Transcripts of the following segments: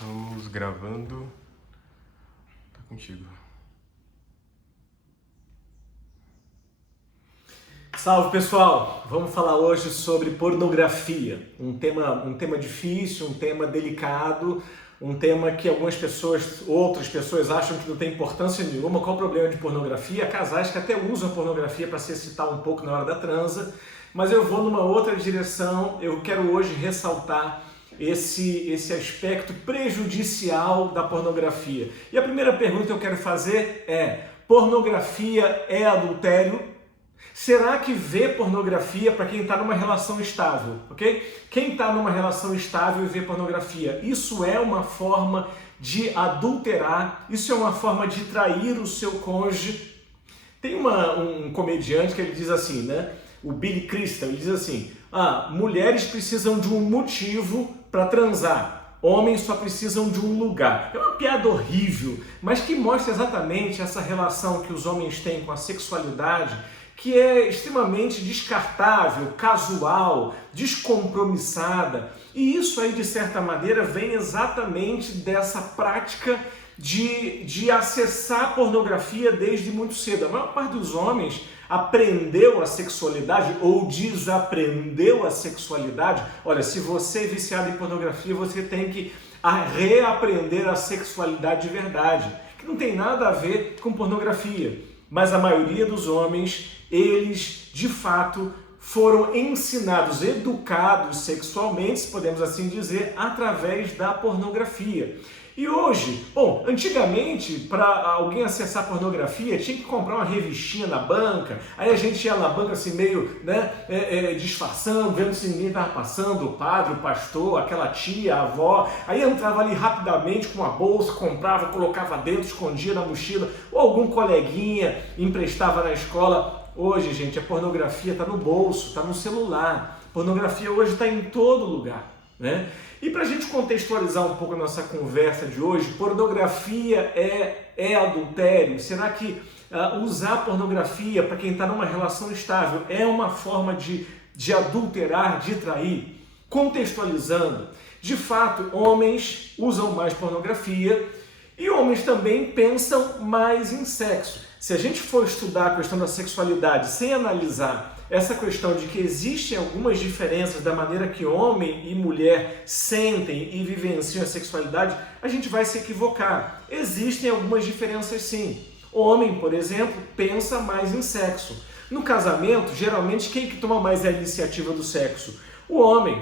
Estamos gravando. Tá contigo. Salve pessoal! Vamos falar hoje sobre pornografia, um tema difícil, um tema delicado, um tema que outras pessoas acham que não tem importância nenhuma. Qual o problema de pornografia? Há casais que até usam pornografia para se excitar um pouco na hora da transa, mas eu vou numa outra direção. Eu quero hoje ressaltar esse aspecto prejudicial da pornografia. E a primeira pergunta que eu quero fazer é: pornografia é adultério? Será que ver pornografia para quem está numa relação estável, ok? Quem está numa relação estável e vê pornografia, isso é uma forma de adulterar, isso é uma forma de trair o seu cônjuge. Tem um comediante que ele diz assim, né? O Billy Crystal, ele diz assim: mulheres precisam de um motivo para transar, homens só precisam de um lugar. É uma piada horrível, mas que mostra exatamente essa relação que os homens têm com a sexualidade, que é extremamente descartável, casual, descompromissada. E isso aí, de certa maneira, vem exatamente dessa prática de acessar a pornografia desde muito cedo. A maior parte dos homens aprendeu a sexualidade ou desaprendeu a sexualidade. Olha, se você é viciado em pornografia, você tem que reaprender a sexualidade de verdade, que não tem nada a ver com pornografia. Mas a maioria dos homens, eles de fato foram ensinados, educados sexualmente, se podemos assim dizer, através da pornografia. E hoje, antigamente, para alguém acessar pornografia, tinha que comprar uma revistinha na banca, aí a gente ia na banca assim meio, disfarçando, vendo se ninguém estava passando, o padre, o pastor, aquela tia, a avó, aí entrava ali rapidamente com uma bolsa, comprava, colocava dentro, escondia na mochila, ou algum coleguinha emprestava na escola. Hoje, gente, a pornografia está no bolso, está no celular, a pornografia hoje está em todo lugar, né? E para a gente contextualizar um pouco a nossa conversa de hoje, pornografia é adultério? Será que usar pornografia para quem está numa relação estável é uma forma de adulterar, de trair? Contextualizando, de fato, homens usam mais pornografia e homens também pensam mais em sexo. Se a gente for estudar a questão da sexualidade sem analisar essa questão de que existem algumas diferenças da maneira que homem e mulher sentem e vivenciam a sexualidade, a gente vai se equivocar. Existem algumas diferenças sim. O homem, por exemplo, pensa mais em sexo. No casamento, geralmente, quem que toma mais a iniciativa do sexo? O homem.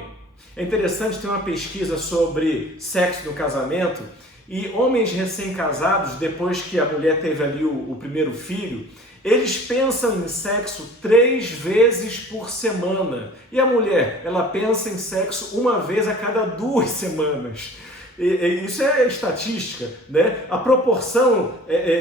É interessante ter uma pesquisa sobre sexo no casamento, e homens recém-casados, depois que a mulher teve ali o primeiro filho, eles pensam em sexo 3 vezes por semana. E a mulher, ela pensa em sexo 1 vez a cada 2 semanas. Isso é estatística, né? A proporção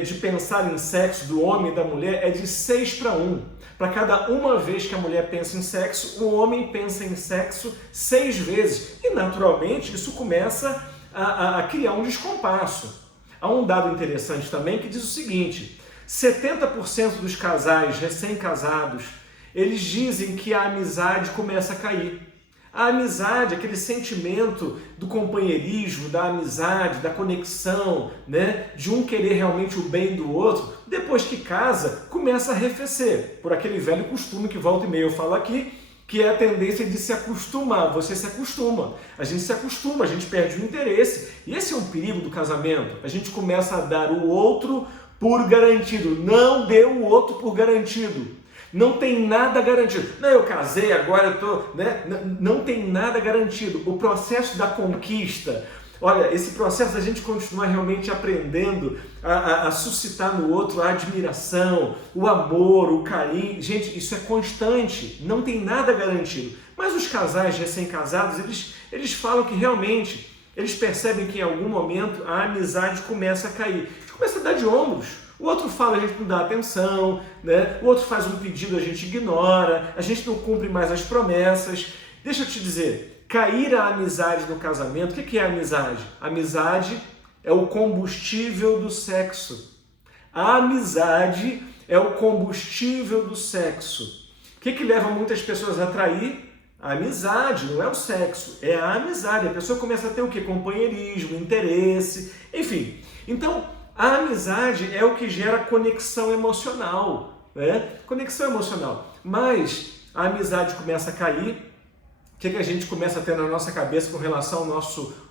de pensar em sexo do homem e da mulher é de 6:1. Para cada 1 vez que a mulher pensa em sexo, o homem pensa em sexo 6 vezes. E naturalmente isso começa a criar um descompasso. Há um dado interessante também que diz o seguinte: 70% dos casais recém-casados, eles dizem que a amizade começa a cair. A amizade, aquele sentimento do companheirismo, da amizade, da conexão, né, de um querer realmente o bem do outro, depois que casa, começa a arrefecer, por aquele velho costume que volta e meia eu falo aqui, que é a tendência de se acostumar. Você se acostuma, a gente se acostuma, a gente perde o interesse. E esse é um perigo do casamento. A gente começa a dar o outro por garantido. Não dê o outro por garantido. Não tem nada garantido. Não, eu casei, agora eu tô, né? Não tem nada garantido. O processo da conquista, olha, esse processo da gente continuar realmente aprendendo a suscitar no outro a admiração, o amor, o carinho. Gente, isso é constante, não tem nada garantido. Mas os casais recém-casados, eles falam que realmente, eles percebem que em algum momento a amizade começa a cair. A gente começa a dar de ombros. O outro fala, a gente não dá atenção, né? O outro faz um pedido, a gente ignora, a gente não cumpre mais as promessas. Deixa eu te dizer, cair a amizade no casamento, o que é amizade? Amizade é o combustível do sexo. A amizade é o combustível do sexo. O que leva muitas pessoas a trair? a amizade, não é o sexo, é a amizade. A pessoa começa a ter o quê? Companheirismo, interesse, enfim. Então, a amizade é o que gera conexão emocional, né? Conexão emocional. Mas a amizade começa a cair. O que a gente começa a ter na nossa cabeça com relação ao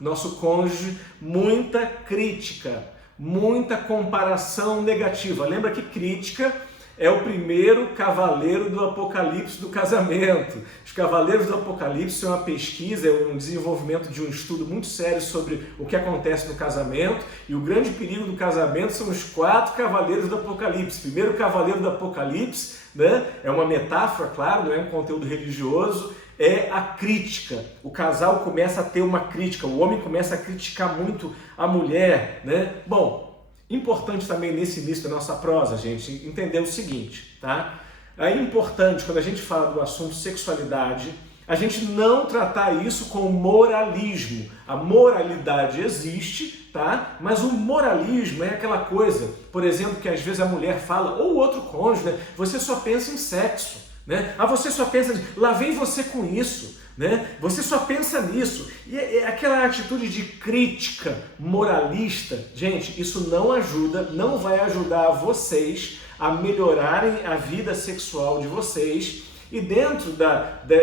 nosso cônjuge? Muita crítica, muita comparação negativa. Lembra que crítica é o primeiro cavaleiro do apocalipse do casamento. Os cavaleiros do apocalipse é uma pesquisa, é um desenvolvimento de um estudo muito sério sobre o que acontece no casamento, e o grande perigo do casamento são os 4 cavaleiros do apocalipse. Primeiro cavaleiro do apocalipse, né, é uma metáfora, claro, não é um conteúdo religioso, é a crítica. O casal começa a ter uma crítica, o homem começa a criticar muito a mulher, né? Bom, importante também nesse início da nossa prosa, gente, entender o seguinte, tá? É importante, quando a gente fala do assunto sexualidade, a gente não tratar isso com moralismo. A moralidade existe, tá? Mas o moralismo é aquela coisa, por exemplo, que às vezes a mulher fala, ou o outro cônjuge, né? Você só pensa em sexo, né? Ah, você só pensa, lá vem você com isso, né? Você só pensa nisso. E é aquela atitude de crítica moralista. Gente, isso não ajuda, não vai ajudar vocês a melhorarem a vida sexual de vocês. E dentro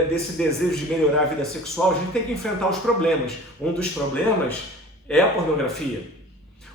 desse desejo de melhorar a vida sexual, a gente tem que enfrentar os problemas. Um dos problemas é a pornografia.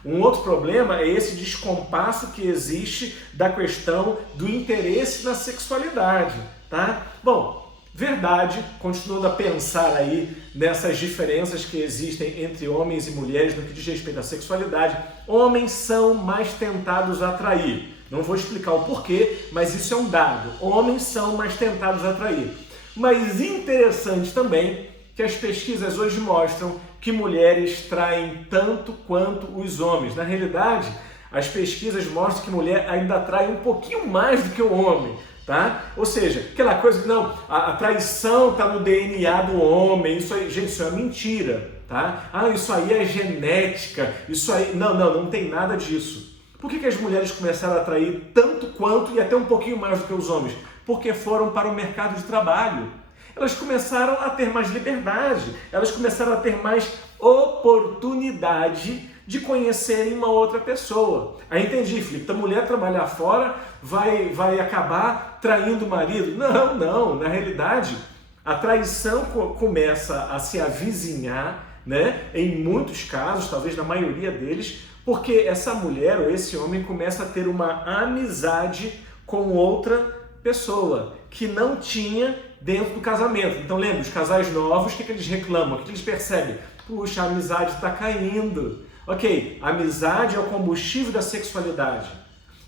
Um outro problema é esse descompasso que existe da questão do interesse na sexualidade, tá? Bom, verdade, continuando a pensar aí nessas diferenças que existem entre homens e mulheres no que diz respeito à sexualidade, homens são mais tentados a atrair. Não vou explicar o porquê, mas isso é um dado. Homens são mais tentados a atrair. Mas interessante também que as pesquisas hoje mostram que mulheres traem tanto quanto os homens. Na realidade, as pesquisas mostram que mulher ainda atrai um pouquinho mais do que o homem, tá? Ou seja, aquela coisa que não, a traição está no DNA do homem, isso aí, gente, isso é mentira, tá? Ah, isso aí é genética, isso aí, não tem nada disso. Por que as mulheres começaram a atrair tanto quanto e até um pouquinho mais do que os homens? Porque foram para o mercado de trabalho. Elas começaram a ter mais liberdade, elas começaram a ter mais oportunidade de conhecerem uma outra pessoa. Aí entendi, Felipe, a mulher trabalhar fora vai acabar traindo o marido? Não, na realidade, a traição começa a se avizinhar, né? Em muitos casos, talvez na maioria deles, porque essa mulher ou esse homem começa a ter uma amizade com outra pessoa que não tinha dentro do casamento. Então lembra, os casais novos, o que eles reclamam? O que eles percebem? Puxa, a amizade está caindo. Ok, a amizade é o combustível da sexualidade.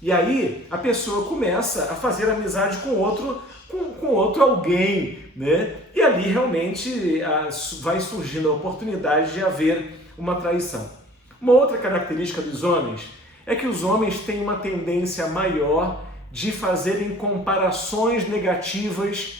E aí a pessoa começa a fazer amizade com outro alguém, né? E ali realmente vai surgindo a oportunidade de haver uma traição. Uma outra característica dos homens é que os homens têm uma tendência maior de fazerem comparações negativas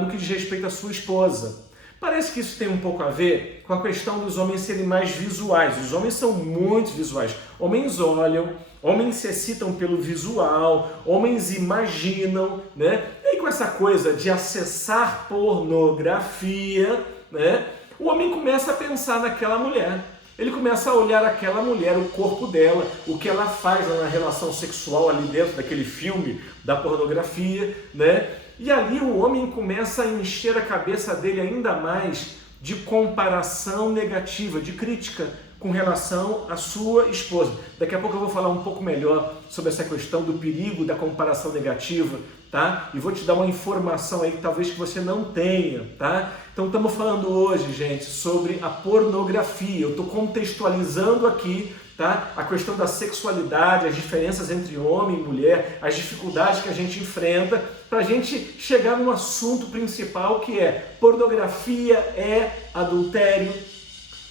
no que diz respeito à sua esposa. Parece que isso tem um pouco a ver com a questão dos homens serem mais visuais. Os homens são muito visuais. Homens olham, homens se excitam pelo visual, homens imaginam, né? E aí, com essa coisa de acessar pornografia, né? O homem começa a pensar naquela mulher. Ele começa a olhar aquela mulher, o corpo dela, o que ela faz na relação sexual ali dentro daquele filme da pornografia, né? E ali o homem começa a encher a cabeça dele ainda mais de comparação negativa, de crítica com relação à sua esposa. Daqui a pouco eu vou falar um pouco melhor sobre essa questão do perigo da comparação negativa, tá? E vou te dar uma informação aí que talvez que você não tenha, tá? Então estamos falando hoje, gente, sobre a pornografia. Eu estou contextualizando aqui, tá? A questão da sexualidade, as diferenças entre homem e mulher, as dificuldades que a gente enfrenta, para a gente chegar no assunto principal, que é pornografia é adultério.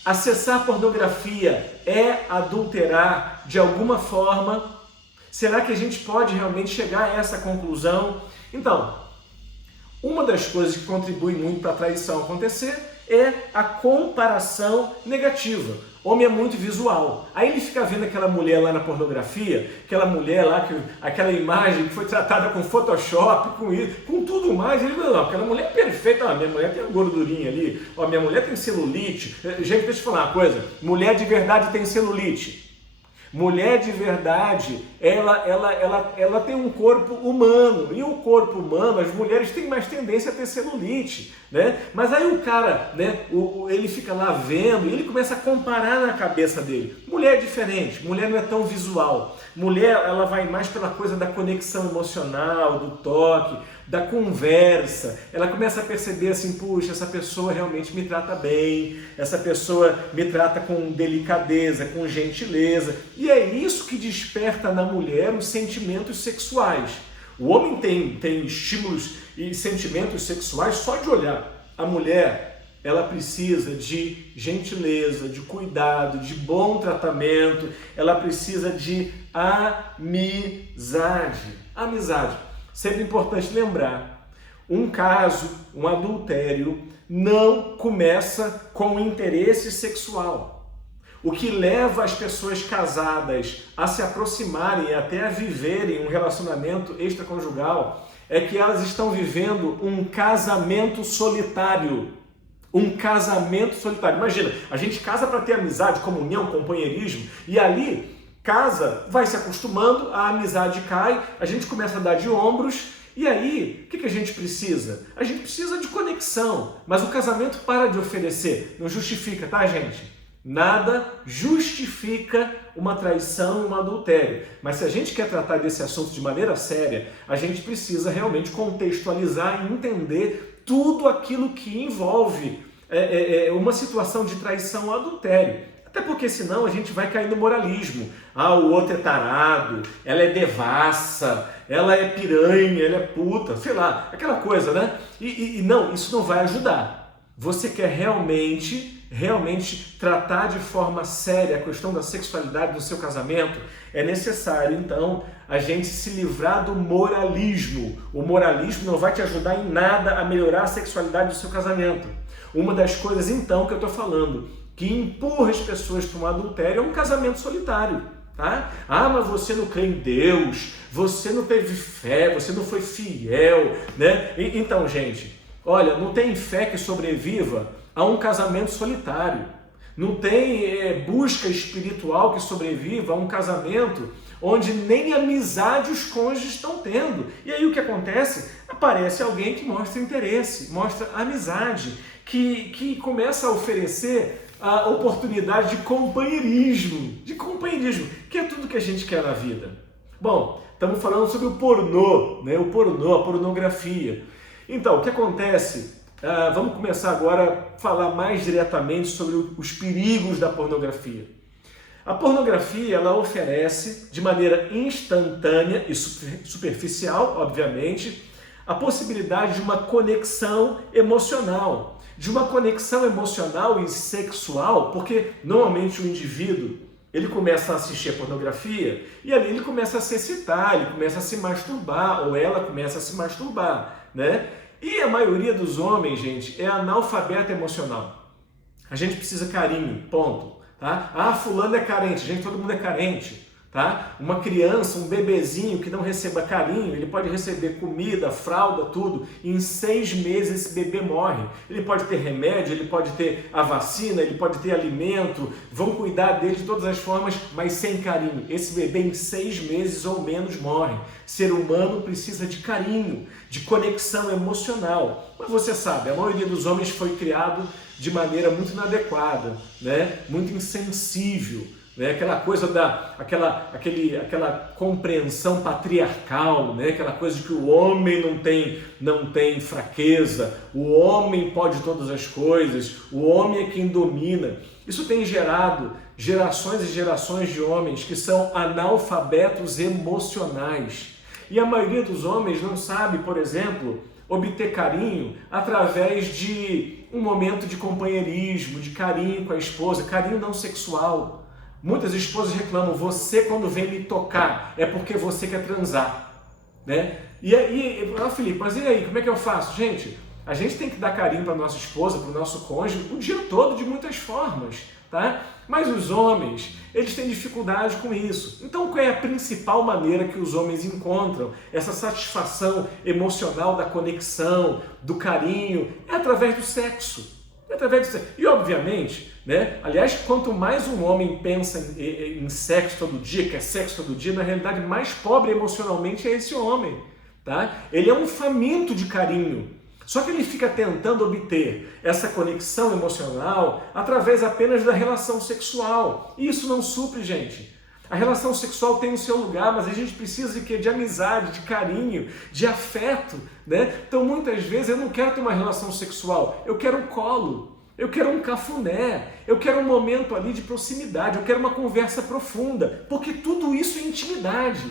Acessar pornografia é adulterar de alguma forma? Será que a gente pode realmente chegar a essa conclusão? Então, uma das coisas que contribui muito para a traição acontecer é a comparação negativa. Homem é muito visual. Aí ele fica vendo aquela mulher lá na pornografia, aquela mulher lá, aquela imagem que foi tratada com Photoshop, com isso, com tudo mais. Ele não, aquela mulher é perfeita. Minha mulher tem uma gordurinha ali, minha mulher tem celulite. Gente, deixa eu falar uma coisa. Mulher de verdade tem celulite. Mulher de verdade, ela tem um corpo humano, e o corpo humano, as mulheres têm mais tendência a ter celulite, né? Mas aí o cara, né, ele fica lá vendo e ele começa a comparar na cabeça dele. Mulher é diferente, mulher não é tão visual. Mulher, ela vai mais pela coisa da conexão emocional, do toque, da conversa. Ela começa a perceber assim, puxa, essa pessoa realmente me trata bem, essa pessoa me trata com delicadeza, com gentileza. E é isso que desperta na mulher os sentimentos sexuais. O homem tem estímulos e sentimentos sexuais só de olhar. A mulher, ela precisa de gentileza, de cuidado, de bom tratamento, ela precisa de amizade. Amizade. Sempre importante lembrar, um caso, um adultério, não começa com interesse sexual. O que leva as pessoas casadas a se aproximarem e até a viverem um relacionamento extraconjugal é que elas estão vivendo um casamento solitário. Um casamento solitário. Imagina, a gente casa para ter amizade, comunhão, companheirismo, e ali casa, vai se acostumando, a amizade cai, a gente começa a dar de ombros, e aí, o que a gente precisa? A gente precisa de conexão, mas o casamento para de oferecer, não justifica, tá, gente? Nada justifica uma traição, um adultério. Mas se a gente quer tratar desse assunto de maneira séria, a gente precisa realmente contextualizar e entender tudo aquilo que envolve uma situação de traição ou adultério. Até porque senão a gente vai cair no moralismo. Ah, o outro é tarado, ela é devassa, ela é piranha, ela é puta, sei lá, aquela coisa, né? E não, isso não vai ajudar. Você quer realmente tratar de forma séria a questão da sexualidade do seu casamento, é necessário, então, a gente se livrar do moralismo. O moralismo não vai te ajudar em nada a melhorar a sexualidade do seu casamento. Uma das coisas, então, que eu estou falando, que empurra as pessoas para um adultério é um casamento solitário. Tá? Ah, mas você não crê em Deus, você não teve fé, você não foi fiel, né? Então, gente, olha, não tem fé que sobreviva a um casamento solitário. Não tem busca espiritual que sobreviva a um casamento onde nem amizade os cônjuges estão tendo. E aí o que acontece? Aparece alguém que mostra interesse, mostra amizade, que começa a oferecer a oportunidade de companheirismo, que é tudo que a gente quer na vida. Bom, estamos falando sobre o pornô, né? O pornô, a pornografia. Então, o que acontece? Vamos começar agora a falar mais diretamente sobre os perigos da pornografia. A pornografia, ela oferece de maneira instantânea e superficial, obviamente, a possibilidade de uma conexão emocional. De uma conexão emocional e sexual, porque normalmente o indivíduo, ele começa a assistir a pornografia e ali ele começa a se excitar, ele começa a se masturbar, ou ela começa a se masturbar, né? E a maioria dos homens, gente, é analfabeta emocional. A gente precisa carinho, ponto. Tá? Ah, fulano é carente. Gente, todo mundo é carente. Tá? Uma criança, um bebezinho que não receba carinho, ele pode receber comida, fralda, tudo. Em 6 meses esse bebê morre. Ele pode ter remédio, ele pode ter a vacina, ele pode ter alimento. Vão cuidar dele de todas as formas, mas sem carinho. Esse bebê em 6 meses ou menos morre. Ser humano precisa de carinho, de conexão emocional. Mas você sabe, a maioria dos homens foi criado de maneira muito inadequada, né? Muito insensível. Né? Aquela coisa aquela compreensão patriarcal, né? Aquela coisa de que o homem não tem fraqueza, o homem pode todas as coisas, o homem é quem domina. Isso tem gerado gerações e gerações de homens que são analfabetos emocionais. E a maioria dos homens não sabe, por exemplo, obter carinho através de um momento de companheirismo, de carinho com a esposa, carinho não sexual. Muitas esposas reclamam, você quando vem me tocar é porque você quer transar, né? E aí, Felipe, mas e aí, como é que eu faço? Gente, a gente tem que dar carinho para nossa esposa, para o nosso cônjuge, o dia todo, de muitas formas, tá? Mas os homens, eles têm dificuldade com isso. Então, qual é a principal maneira que os homens encontram essa satisfação emocional da conexão, do carinho? É através do sexo. É através do sexo. E, obviamente, né? Aliás, quanto mais um homem pensa em sexo todo dia, quer sexo todo dia, na realidade, mais pobre emocionalmente é esse homem, tá? Ele é um faminto de carinho. Só que ele fica tentando obter essa conexão emocional através apenas da relação sexual. E isso não supre, gente. A relação sexual tem o seu lugar, mas a gente precisa de quê? De amizade, de carinho, de afeto, né? Então, muitas vezes, eu não quero ter uma relação sexual, eu quero um colo, eu quero um cafuné, eu quero um momento ali de proximidade, eu quero uma conversa profunda, porque tudo isso é intimidade.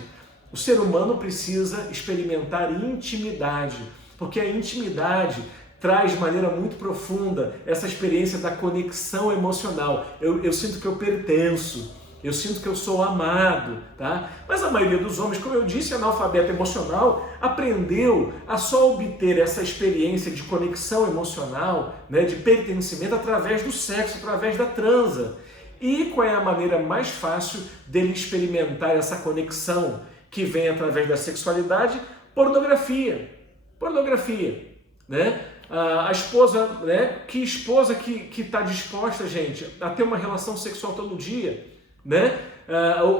O ser humano precisa experimentar intimidade, porque a intimidade traz de maneira muito profunda essa experiência da conexão emocional. Eu sinto que eu pertenço, eu sinto que eu sou amado, tá? Mas a maioria dos homens, como eu disse, analfabeto emocional, aprendeu a só obter essa experiência de conexão emocional, né, de pertencimento através do sexo, através da transa. E qual é a maneira mais fácil dele experimentar essa conexão que vem através da sexualidade? Pornografia. Pornografia, né? A esposa, né? Que esposa que está disposta, gente, a ter uma relação sexual todo dia, né?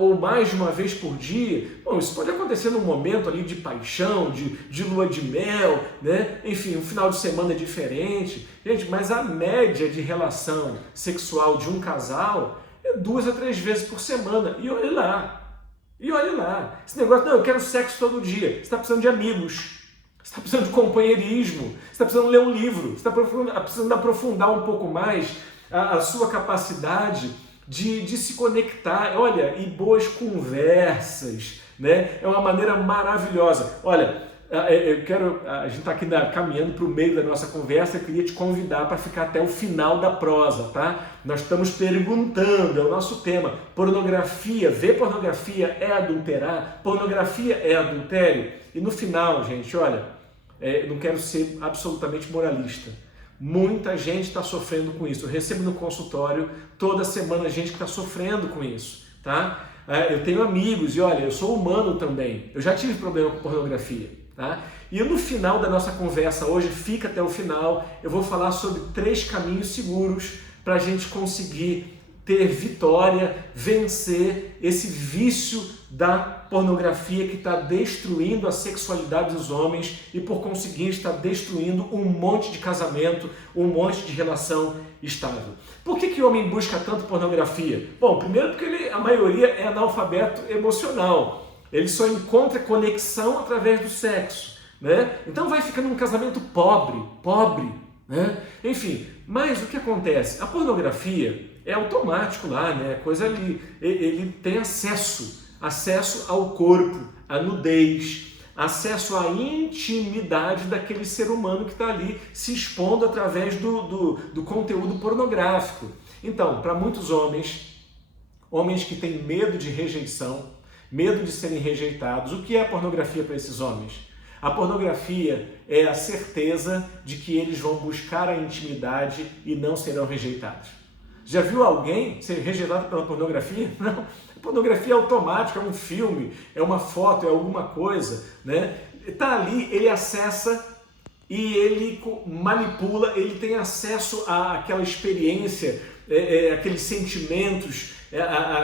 Ou mais de uma vez por dia. Bom, isso pode acontecer num momento ali de paixão, de lua de mel, né? Enfim, um final de semana diferente. Gente, mas a média de relação sexual de um casal é 2 a 3 vezes por semana. E olha lá. E olha lá. Esse negócio, não, eu quero sexo todo dia. Você está precisando de amigos. Você está precisando de companheirismo, você está precisando ler um livro, você está precisando aprofundar um pouco mais a sua capacidade de se conectar. Olha, e boas conversas, né? É uma maneira maravilhosa. Olha, a gente está aqui caminhando para o meio da nossa conversa, eu queria te convidar para ficar até o final da prosa, tá? Nós estamos perguntando, é o nosso tema, pornografia, ver pornografia é adulterar? Pornografia é adultério? E no final, gente, olha, não quero ser absolutamente moralista. Muita gente está sofrendo com isso. Eu recebo no consultório toda semana gente que está sofrendo com isso, tá? Eu tenho amigos e olha, eu sou humano também. Eu já tive problema com pornografia, tá? E no final da nossa conversa hoje, fica até o final, eu vou falar sobre 3 caminhos seguros para a gente conseguir ter vitória, vencer esse vício da pornografia que está destruindo a sexualidade dos homens e, por conseguinte, está destruindo um monte de casamento, um monte de relação estável. Por que o homem busca tanto pornografia? Bom, primeiro porque a maioria é analfabeto emocional. Ele só encontra conexão através do sexo, né? Então vai ficando um casamento pobre, né? Enfim, mas o que acontece? A pornografia é automático lá, né? Coisa ali, ele tem acesso ao corpo, à nudez, acesso à intimidade daquele ser humano que está ali se expondo através do conteúdo pornográfico. Então, para muitos homens que têm medo de rejeição, medo de serem rejeitados, o que é a pornografia para esses homens? A pornografia é a certeza de que eles vão buscar a intimidade e não serão rejeitados. Já viu alguém ser rejeitado pela pornografia? Não. A pornografia é automática, é um filme, é uma foto, é alguma coisa, né? Está ali, ele acessa e ele manipula, ele tem acesso àquela experiência, aqueles sentimentos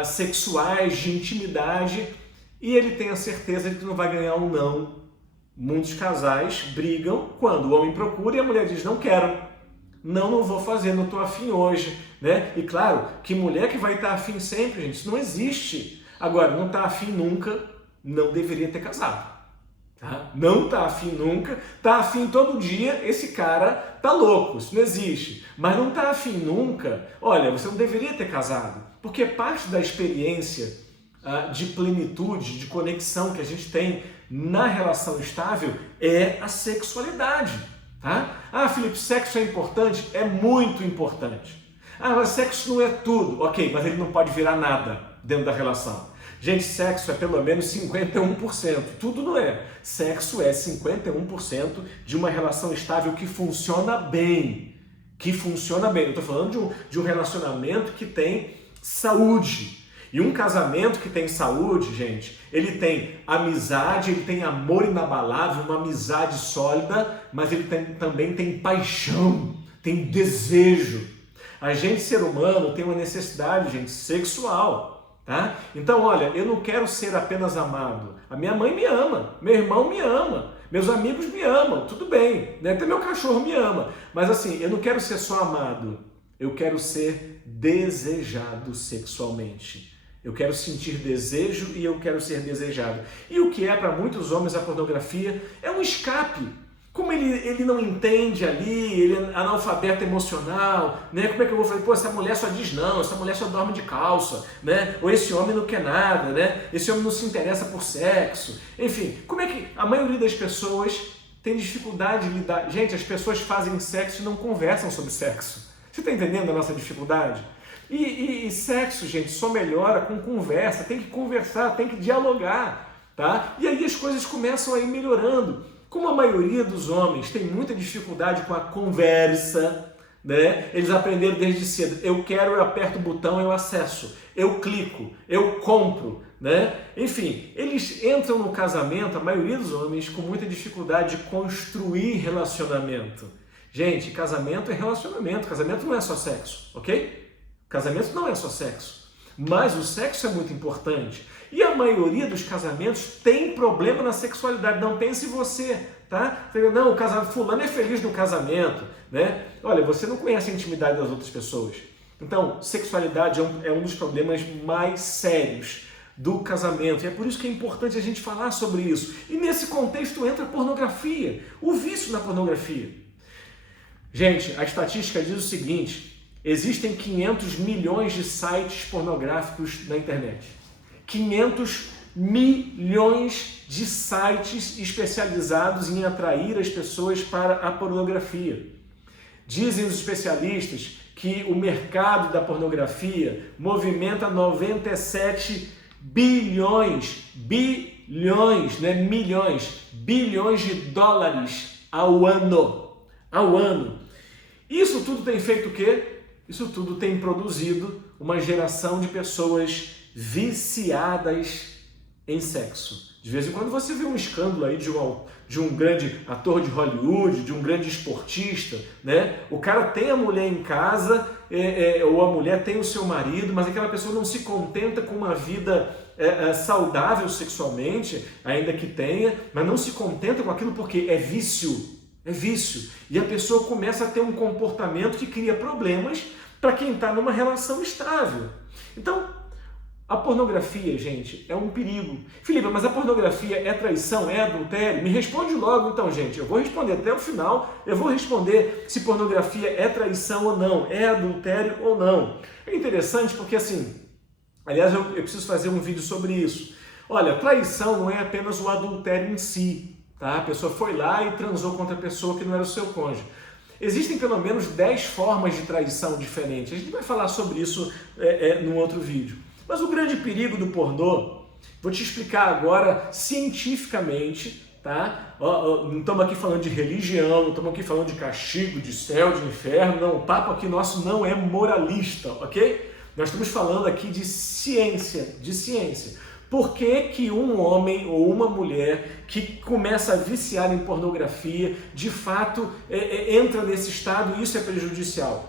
sexuais, de intimidade, e ele tem a certeza de que não vai ganhar um não. Muitos casais brigam quando o homem procura e a mulher diz, não quero. Não vou fazer, não estou afim hoje, né? E claro, que mulher que vai estar afim sempre, gente, isso não existe. Agora, não está afim nunca, não deveria ter casado. Tá? Não está afim nunca, está afim todo dia, esse cara tá louco, isso não existe. Mas não está afim nunca, olha, você não deveria ter casado, porque parte da experiência de plenitude, de conexão que a gente tem na relação estável é a sexualidade. Tá? Ah, Felipe, sexo é importante? É muito importante. Ah, mas sexo não é tudo. Ok, mas ele não pode virar nada dentro da relação. Gente, sexo é pelo menos 51%. Tudo não é. Sexo é 51% de uma relação estável que funciona bem. que funciona bem. Eu estou falando de um relacionamento que tem saúde. E um casamento que tem saúde, gente, ele tem amizade, ele tem amor inabalável, uma amizade sólida, mas ele também tem paixão, tem desejo. A gente, ser humano, tem uma necessidade, gente, sexual, tá? Então, olha, eu não quero ser apenas amado. A minha mãe me ama, meu irmão me ama, meus amigos me amam, tudo bem, né? Até meu cachorro me ama. Mas assim, eu não quero ser só amado, eu quero ser desejado sexualmente. Eu quero sentir desejo e eu quero ser desejado. E o que é para muitos homens a pornografia é um escape. Como ele não entende ali, ele é analfabeto emocional, né? Como é que eu vou fazer? Pô, essa mulher só diz não, essa mulher só dorme de calça, né? Ou esse homem não quer nada, né? Esse homem não se interessa por sexo. Enfim, como é que a maioria das pessoas tem dificuldade de lidar? Gente, as pessoas fazem sexo e não conversam sobre sexo. Você está entendendo a nossa dificuldade? E sexo, gente, só melhora com conversa, tem que conversar, tem que dialogar, tá? E aí as coisas começam a ir melhorando. Como a maioria dos homens tem muita dificuldade com a conversa, né? Eles aprenderam desde cedo, eu quero, eu aperto o botão, eu acesso, eu clico, eu compro, né? Enfim, eles entram no casamento, a maioria dos homens, com muita dificuldade de construir relacionamento. Gente, casamento é relacionamento, casamento não é só sexo, ok? Casamento não é só sexo, mas o sexo é muito importante. E a maioria dos casamentos tem problema na sexualidade. Não pense você, tá? Não, fulano é feliz no casamento, né? Olha, você não conhece a intimidade das outras pessoas. Então, sexualidade é um dos problemas mais sérios do casamento. E é por isso que é importante a gente falar sobre isso. E nesse contexto entra a pornografia, o vício na pornografia. Gente, a estatística diz o seguinte: existem 500 milhões de sites pornográficos na internet. 500 milhões de sites especializados em atrair as pessoas para a pornografia. Dizem os especialistas que o mercado da pornografia movimenta 97 bilhões de dólares ao ano. Isso tudo tem feito o quê? Isso tudo tem produzido uma geração de pessoas viciadas em sexo. De vez em quando você vê um escândalo aí de um grande ator de Hollywood, de um grande esportista, né? O cara tem a mulher em casa, ou a mulher tem o seu marido, mas aquela pessoa não se contenta com uma vida saudável sexualmente, ainda que tenha, mas não se contenta com aquilo porque é vício. É vício. E a pessoa começa a ter um comportamento que cria problemas para quem está numa relação estável. Então, a pornografia, gente, é um perigo. Filipe, mas a pornografia é traição, é adultério? Me responde logo então, gente. Eu vou responder até o final. Eu vou responder se pornografia é traição ou não, é adultério ou não. É interessante porque, assim, aliás, eu preciso fazer um vídeo sobre isso. Olha, traição não é apenas o adultério em si. Tá? A pessoa foi lá e transou com outra pessoa que não era o seu cônjuge. Existem pelo menos 10 formas de traição diferentes. A gente vai falar sobre isso num outro vídeo. Mas o grande perigo do pornô, vou te explicar agora cientificamente, tá? Não estamos aqui falando de religião, não estamos aqui falando de castigo, de céu, de inferno, não. O papo aqui nosso não é moralista, ok? Nós estamos falando aqui de ciência, Por que um homem ou uma mulher que começa a viciar em pornografia, de fato, entra nesse estado e isso é prejudicial?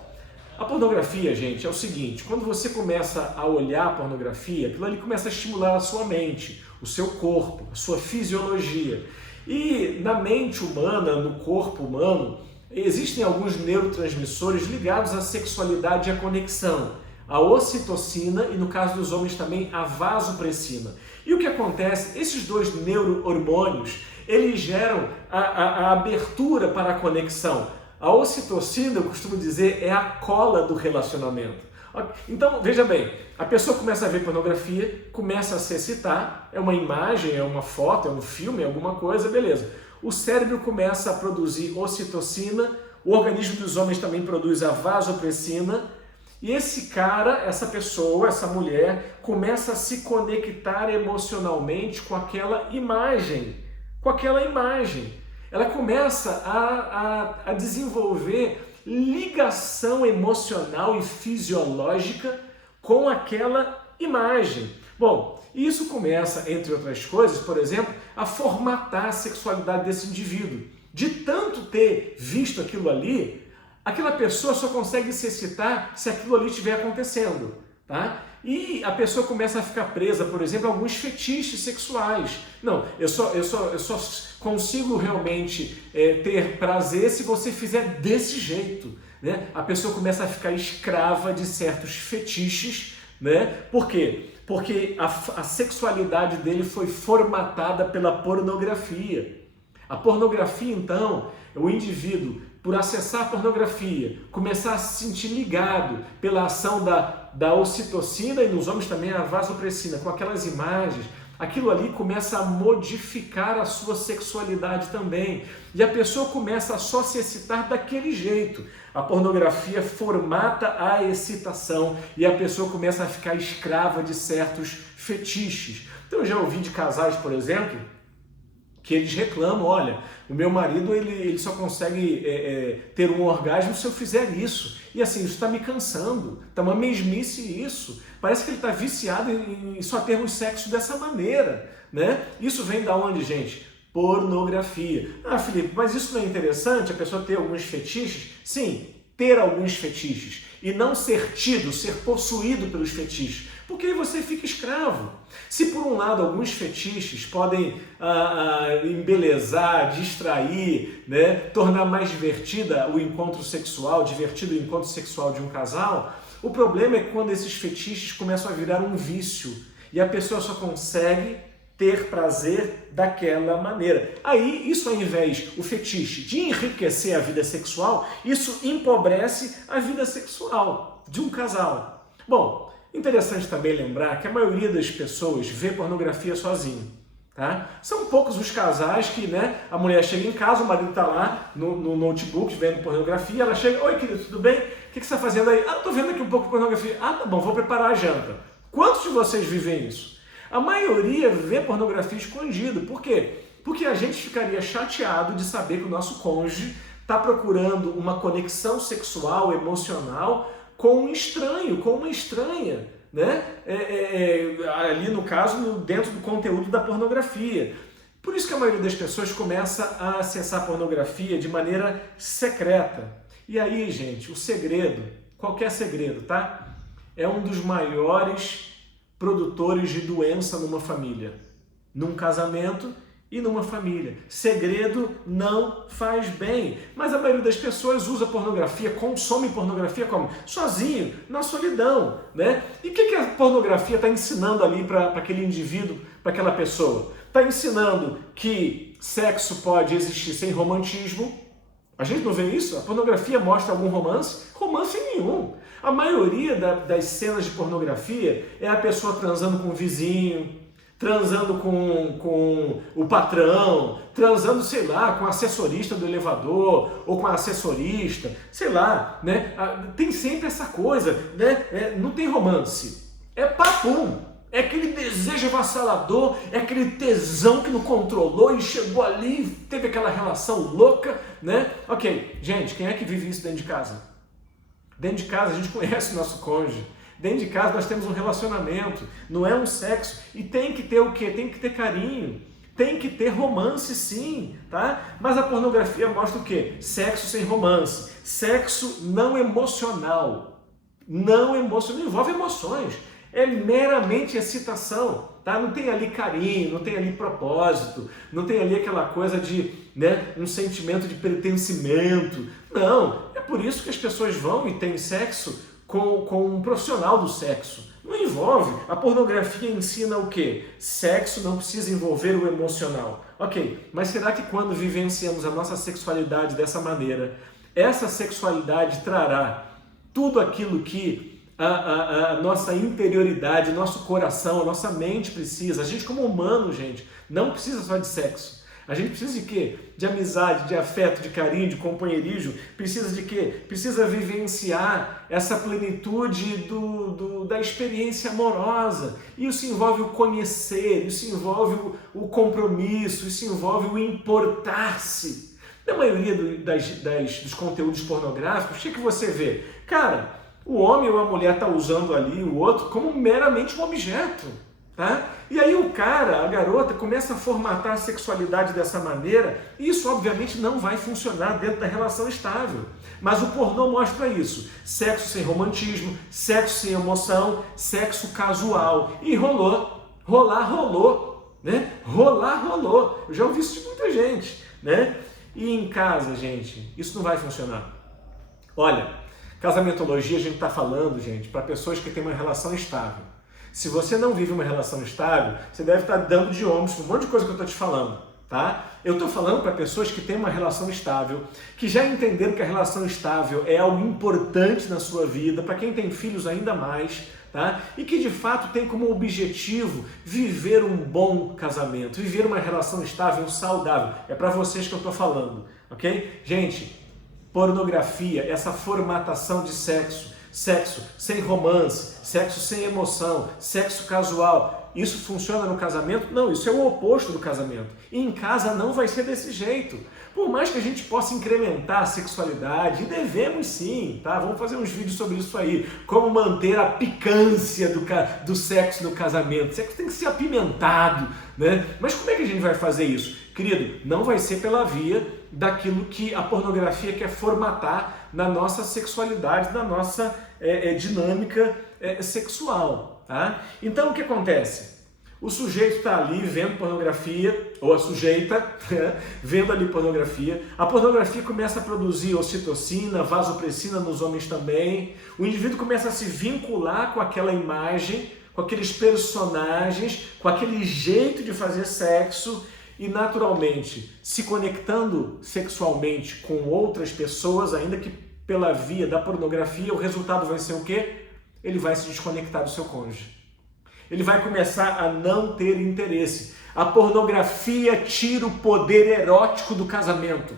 A pornografia, gente, é o seguinte: quando você começa a olhar a pornografia, aquilo ali começa a estimular a sua mente, o seu corpo, a sua fisiologia. E na mente humana, no corpo humano, existem alguns neurotransmissores ligados à sexualidade e à conexão. A ocitocina e, no caso dos homens também, a vasopressina. E o que acontece? Esses dois neurohormônios, eles geram a abertura para a conexão. A ocitocina, eu costumo dizer, é a cola do relacionamento. Então, veja bem, a pessoa começa a ver pornografia, começa a se excitar, é uma imagem, é uma foto, é um filme, é alguma coisa, beleza. O cérebro começa a produzir ocitocina, o organismo dos homens também produz a vasopressina, e esse cara, essa pessoa, essa mulher, começa a se conectar emocionalmente com aquela imagem. Ela começa a desenvolver ligação emocional e fisiológica com aquela imagem. Bom, isso começa, entre outras coisas, por exemplo, a formatar a sexualidade desse indivíduo. De tanto ter visto aquilo ali, aquela pessoa só consegue se excitar se aquilo ali estiver acontecendo, tá? E a pessoa começa a ficar presa, por exemplo, a alguns fetiches sexuais. Não, eu só consigo realmente ter prazer se você fizer desse jeito, né? A pessoa começa a ficar escrava de certos fetiches, né? Por quê? Porque a sexualidade dele foi formatada pela pornografia. A pornografia, então, o indivíduo, por acessar a pornografia, começar a se sentir ligado pela ação da ocitocina e nos homens também a vasopressina, com aquelas imagens, aquilo ali começa a modificar a sua sexualidade também. E a pessoa começa a só se excitar daquele jeito. A pornografia formata a excitação e a pessoa começa a ficar escrava de certos fetiches. Então eu já ouvi de casais, por exemplo, que eles reclamam, olha, o meu marido ele só consegue ter um orgasmo se eu fizer isso. E assim, isso está me cansando, está uma mesmice isso. Parece que ele está viciado em só termos sexo dessa maneira, né? Isso vem da onde, gente? Pornografia. Ah, Felipe, mas isso não é interessante, a pessoa ter alguns fetiches? Sim, ter alguns fetiches. E não ser tido, ser possuído pelos fetiches. Porque aí você fica escravo. Se por um lado alguns fetiches podem embelezar, distrair, né, tornar mais divertida o encontro sexual, divertido o encontro sexual de um casal, o problema é quando esses fetiches começam a virar um vício e a pessoa só consegue ter prazer daquela maneira. Aí, isso ao invés, o fetiche de enriquecer a vida sexual, isso empobrece a vida sexual de um casal. Bom, interessante também lembrar que a maioria das pessoas vê pornografia sozinho, tá? São poucos os casais que, né, a mulher chega em casa, o marido está lá no notebook vendo pornografia, ela chega, oi querido, tudo bem? O que você está fazendo aí? Ah, estou vendo aqui um pouco de pornografia. Ah, tá bom, vou preparar a janta. Quantos de vocês vivem isso? A maioria vê pornografia escondido. Por quê? Porque a gente ficaria chateado de saber que o nosso cônjuge está procurando uma conexão sexual, emocional com um estranho, com uma estranha, né? Ali no caso, dentro do conteúdo da pornografia. Por isso que a maioria das pessoas começa a acessar a pornografia de maneira secreta. E aí, gente, o segredo, qualquer segredo, tá? É um dos maiores produtores de doença numa família, num casamento e numa família. Segredo não faz bem. Mas a maioria das pessoas usa pornografia, consome pornografia como? Sozinho, na solidão, né? E o que a pornografia está ensinando ali para aquele indivíduo, para aquela pessoa? Está ensinando que sexo pode existir sem romantismo. A gente não vê isso? A pornografia mostra algum romance? Romance nenhum. A maioria das cenas de pornografia é a pessoa transando com o vizinho, transando com o patrão, transando, sei lá, com a assessorista do elevador ou com a assessorista, sei lá, né? Tem sempre essa coisa, né? Não tem romance. É papum. É aquele desejo avassalador, é aquele tesão que não controlou e chegou ali, teve aquela relação louca, né? Ok, gente, quem é que vive isso dentro de casa? Dentro de casa a gente conhece o nosso cônjuge. Dentro de casa nós temos um relacionamento, não é um sexo. E tem que ter o quê? Tem que ter carinho, tem que ter romance sim, tá? Mas a pornografia mostra o quê? Sexo sem romance, sexo não emocional. Não envolve emoções, é meramente excitação, tá? Não tem ali carinho, não tem ali propósito, não tem ali aquela coisa de, né, um sentimento de pertencimento. Não, é por isso que as pessoas vão e têm sexo com um profissional do sexo. Não envolve. A pornografia ensina o quê? Sexo não precisa envolver o emocional. Ok, mas será que quando vivenciamos a nossa sexualidade dessa maneira, essa sexualidade trará tudo aquilo que a nossa interioridade, nosso coração, a nossa mente precisa? A gente como humano, gente, não precisa só de sexo. A gente precisa de quê? De amizade, de afeto, de carinho, de companheirismo. Precisa de quê? Precisa vivenciar essa plenitude da experiência amorosa. Isso envolve o conhecer, isso envolve o compromisso, isso envolve o importar-se. Na maioria dos conteúdos pornográficos, o que você vê? Cara, o homem ou a mulher está usando ali o outro como meramente um objeto. Tá? E aí o cara, a garota, começa a formatar a sexualidade dessa maneira e isso obviamente não vai funcionar dentro da relação estável. Mas o pornô mostra isso. Sexo sem romantismo, sexo sem emoção, sexo casual. E rolou. Rolou. Né? Rolou. Eu já ouvi isso de muita gente. Né? E em casa, gente, isso não vai funcionar. Olha, casamentologia a gente está falando, gente, para pessoas que têm uma relação estável. Se você não vive uma relação estável, você deve estar dando de ombros com um monte de coisa que eu estou te falando, tá? Eu estou falando para pessoas que têm uma relação estável, que já entenderam que a relação estável é algo importante na sua vida, para quem tem filhos ainda mais, tá? E que de fato tem como objetivo viver um bom casamento, viver uma relação estável, saudável. É para vocês que eu estou falando, ok? Gente, pornografia, essa formatação de sexo sem romance, sexo sem emoção, sexo casual, isso funciona no casamento? Não, isso é o oposto do casamento. E em casa não vai ser desse jeito. Por mais que a gente possa incrementar a sexualidade, e devemos sim, tá? Vamos fazer uns vídeos sobre isso aí. Como manter a picância do sexo no casamento. O sexo tem que ser apimentado, né? Mas como é que a gente vai fazer isso? Querido, não vai ser pela via daquilo que a pornografia quer formatar na nossa sexualidade, na nossa dinâmica sexual, tá? Então o que acontece? O sujeito está ali vendo pornografia, ou a sujeita, vendo ali pornografia. A pornografia começa a produzir ocitocina, vasopressina nos homens também. O indivíduo começa a se vincular com aquela imagem, com aqueles personagens, com aquele jeito de fazer sexo e, naturalmente, se conectando sexualmente com outras pessoas, ainda que pela via da pornografia, o resultado vai ser o quê? Ele vai se desconectar do seu cônjuge. Ele vai começar a não ter interesse. A pornografia tira o poder erótico do casamento.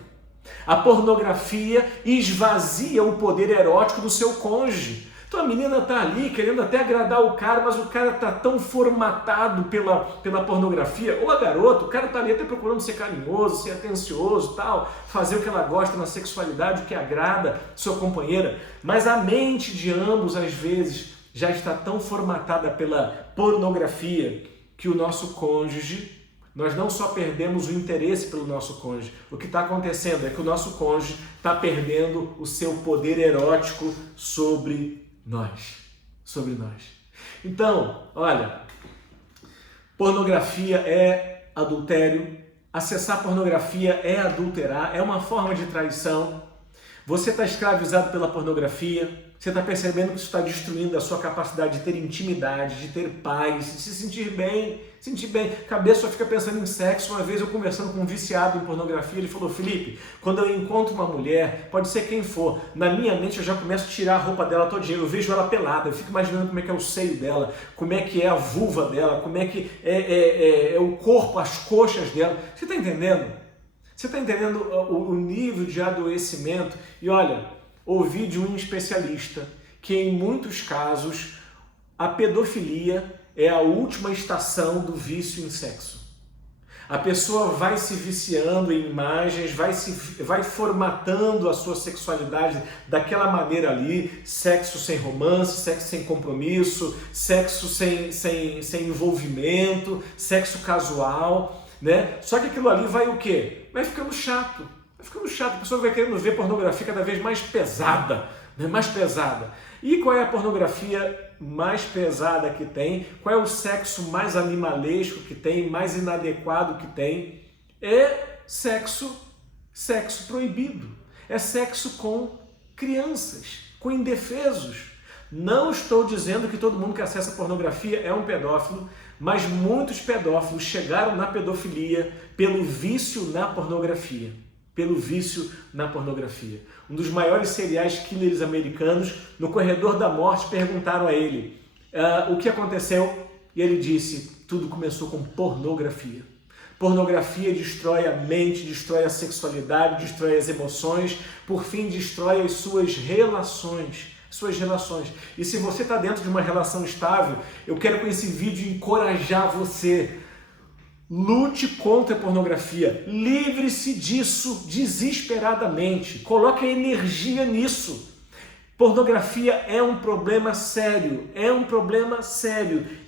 A pornografia esvazia o poder erótico do seu cônjuge. Então a menina está ali querendo até agradar o cara, mas o cara está tão formatado pela pornografia, ou a garota, o cara está ali até procurando ser carinhoso, ser atencioso, tal, fazer o que ela gosta na sexualidade, o que agrada sua companheira, mas a mente de ambos, às vezes, já está tão formatada pela pornografia que o nosso cônjuge, nós não só perdemos o interesse pelo nosso cônjuge, o que está acontecendo é que o nosso cônjuge está perdendo o seu poder erótico sobre nós. Então, olha, pornografia é adultério, acessar pornografia é adulterar, é uma forma de traição. Você está escravizado pela pornografia, você está percebendo que isso está destruindo a sua capacidade de ter intimidade, de ter paz, de se sentir bem. A cabeça só fica pensando em sexo. Uma vez eu conversando com um viciado em pornografia, ele falou: Felipe, quando eu encontro uma mulher, pode ser quem for, na minha mente eu já começo a tirar a roupa dela todinha, eu vejo ela pelada, eu fico imaginando como é que é o seio dela, como é que é a vulva dela, como é que é o corpo, as coxas dela. Você está entendendo? Você está entendendo o nível de adoecimento? E olha, ouvi de um especialista que em muitos casos a pedofilia é a última estação do vício em sexo. A pessoa vai se viciando em imagens, vai formatando a sua sexualidade daquela maneira ali, sexo sem romance, sexo sem compromisso, sexo sem envolvimento, sexo casual, né? Só que aquilo ali vai o quê? Vai ficando chato. A pessoa vai querendo ver pornografia cada vez mais pesada, né? Mais pesada. E qual é a pornografia mais pesada que tem? Qual é o sexo mais animalesco que tem, mais inadequado que tem? É sexo proibido. É sexo com crianças, com indefesos. Não estou dizendo que todo mundo que acessa pornografia é um pedófilo, mas muitos pedófilos chegaram na pedofilia pelo vício na pornografia. Um dos maiores serial killers americanos, no corredor da morte, perguntaram a ele o que aconteceu, e ele disse: tudo começou com pornografia. Pornografia destrói a mente, destrói a sexualidade, destrói as emoções, por fim destrói as suas relações. E se você está dentro de uma relação estável, eu quero com esse vídeo encorajar você. Lute contra a pornografia, livre-se disso desesperadamente, coloque energia nisso. Pornografia é um problema sério,